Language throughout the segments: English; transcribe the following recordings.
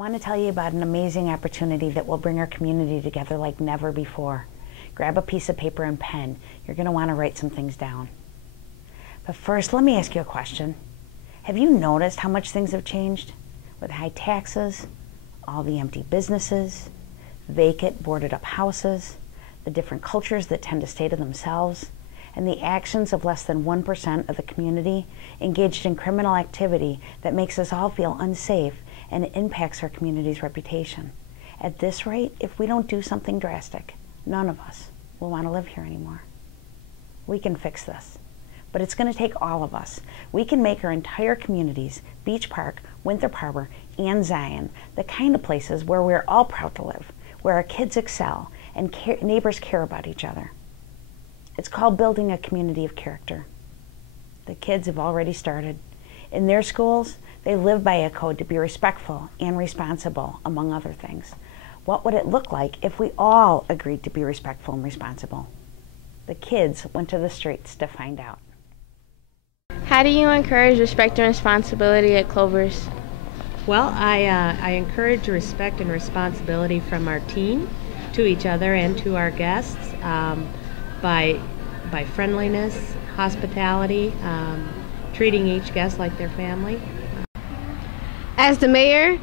want to tell you about an amazing opportunity that will bring our community together like never before. Grab a piece of paper and pen. You're going to want to write some things down. But first, let me ask you a question. Have you noticed how much things have changed? With high taxes, all the empty businesses, vacant, boarded up houses, the different cultures that tend to stay to themselves, and the actions of less than 1% of the community engaged in criminal activity that makes us all feel unsafe and impacts our community's reputation. At this rate, if we don't do something drastic, none of us will want to live here anymore. We can fix this, but it's going to take all of us. We can make our entire communities, Beach Park, Winthrop Harbor, and Zion, the kind of places where we're all proud to live, where our kids excel and neighbors care about each other. It's called building a community of character. The kids have already started. In their schools, they live by a code to be respectful and responsible, among other things. What would it look like if we all agreed to be respectful and responsible? The kids went to the streets to find out. How do you encourage respect and responsibility at Clovers? Well, I encourage respect and responsibility from our team to each other and to our guests by friendliness, hospitality, treating each guest like their family. As the mayor,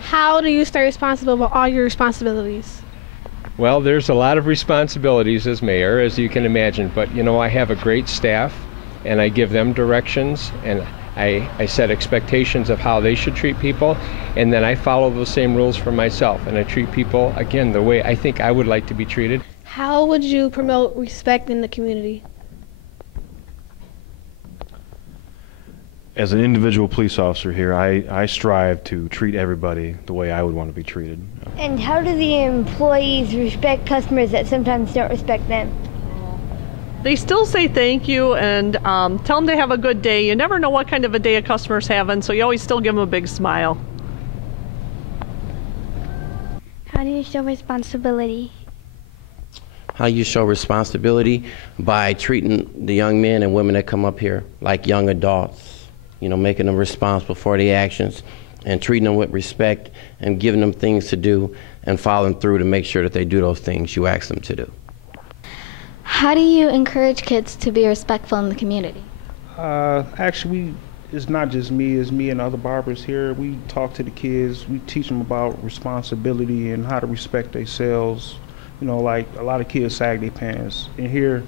how do you stay responsible with all your responsibilities? Well, there's a lot of responsibilities as mayor, as you can imagine, but you know, I have a great staff and I give them directions and I set expectations of how they should treat people, and then I follow those same rules for myself, and I treat people, again, the way I think I would like to be treated. How would you promote respect in the community? As an individual police officer here, I strive to treat everybody the way I would want to be treated. And how do the employees respect customers that sometimes don't respect them? They still say thank you and tell them they have a good day. You never know what kind of a day a customer's having, so you always still give them a big smile. How do you show responsibility? How you show responsibility? By treating the young men and women that come up here like young adults. You know, making them responsible for their actions and treating them with respect and giving them things to do and following through to make sure that they do those things you ask them to do. How do you encourage kids to be respectful in the community? Actually, it's not just me, it's me and other barbers here. We talk to the kids, we teach them about responsibility and how to respect themselves. You know, like a lot of kids sag their pants. And here,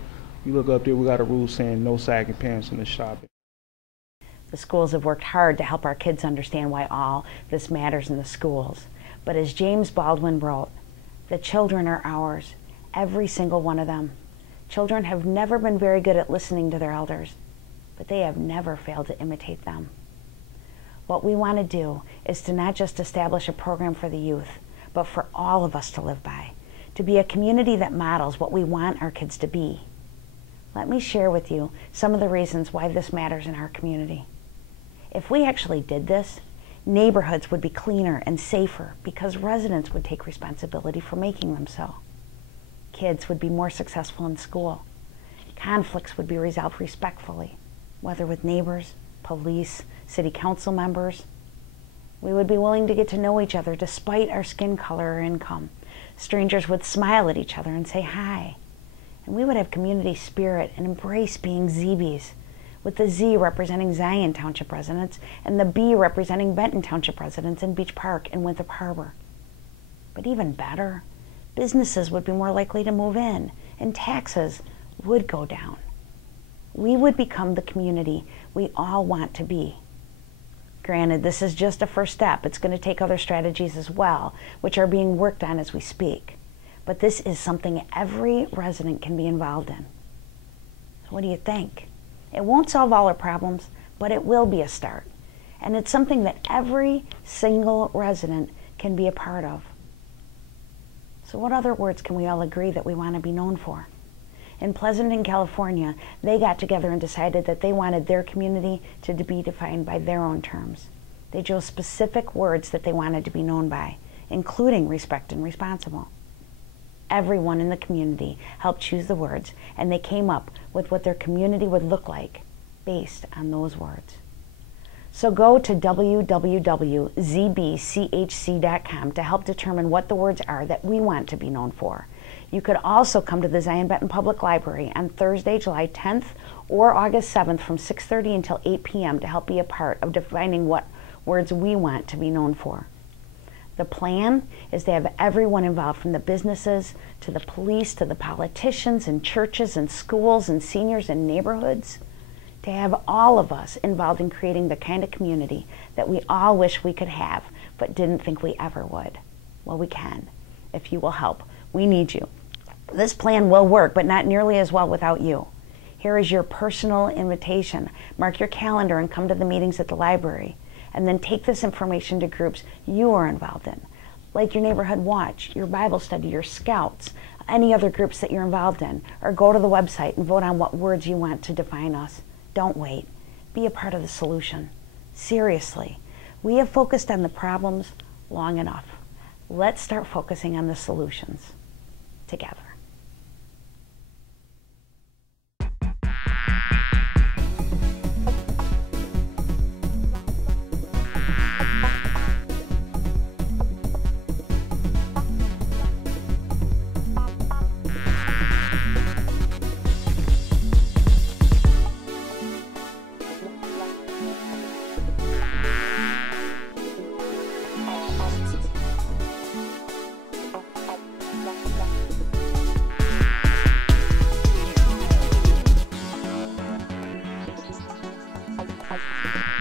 you look up there, we got a rule saying no sagging pants in the shop. The schools have worked hard to help our kids understand why all this matters in the schools. But as James Baldwin wrote, the children are ours, every single one of them. Children have never been very good at listening to their elders, but they have never failed to imitate them. What we want to do is to not just establish a program for the youth, but for all of us to live by, to be a community that models what we want our kids to be. Let me share with you some of the reasons why this matters in our community. If we actually did this, neighborhoods would be cleaner and safer because residents would take responsibility for making them so. Kids would be more successful in school. Conflicts would be resolved respectfully, whether with neighbors, police, city council members. We would be willing to get to know each other despite our skin color or income. Strangers would smile at each other and say hi. And we would have community spirit and embrace being Zzzee Bees, with the Z representing Zion Township residents and the B representing Benton Township residents in Beach Park and Winthrop Harbor. But even better, businesses would be more likely to move in, and taxes would go down. We would become the community we all want to be. Granted, this is just a first step. It's going to take other strategies as well, which are being worked on as we speak. But this is something every resident can be involved in. What do you think? It won't solve all our problems, but it will be a start. And it's something that every single resident can be a part of. So what other words can we all agree that we want to be known for? In Pleasanton, California, they got together and decided that they wanted their community to be defined by their own terms. They chose specific words that they wanted to be known by, including respect and responsible. Everyone in the community helped choose the words, and they came up with what their community would look like based on those words. So go to www.zbbchc.com to help determine what the words are that we want to be known for. You could also come to the Zion-Benton Public Library on Thursday, July 10th or August 7th from 6:30 until 8 p.m. to help be a part of defining what words we want to be known for. The plan is to have everyone involved, from the businesses to the police to the politicians and churches and schools and seniors and neighborhoods, to have all of us involved in creating the kind of community that we all wish we could have but didn't think we ever would. Well, we can, if you will help. We need you. This plan will work, but not nearly as well without you. Here is your personal invitation. Mark your calendar and come to the meetings at the library, and then take this information to groups you are involved in, like your Neighborhood Watch, your Bible study, your Scouts, any other groups that you're involved in, or go to the website and vote on what words you want to define us. Don't wait. Be a part of the solution. Seriously, we have focused on the problems long enough. Let's start focusing on the solutions together. Bye.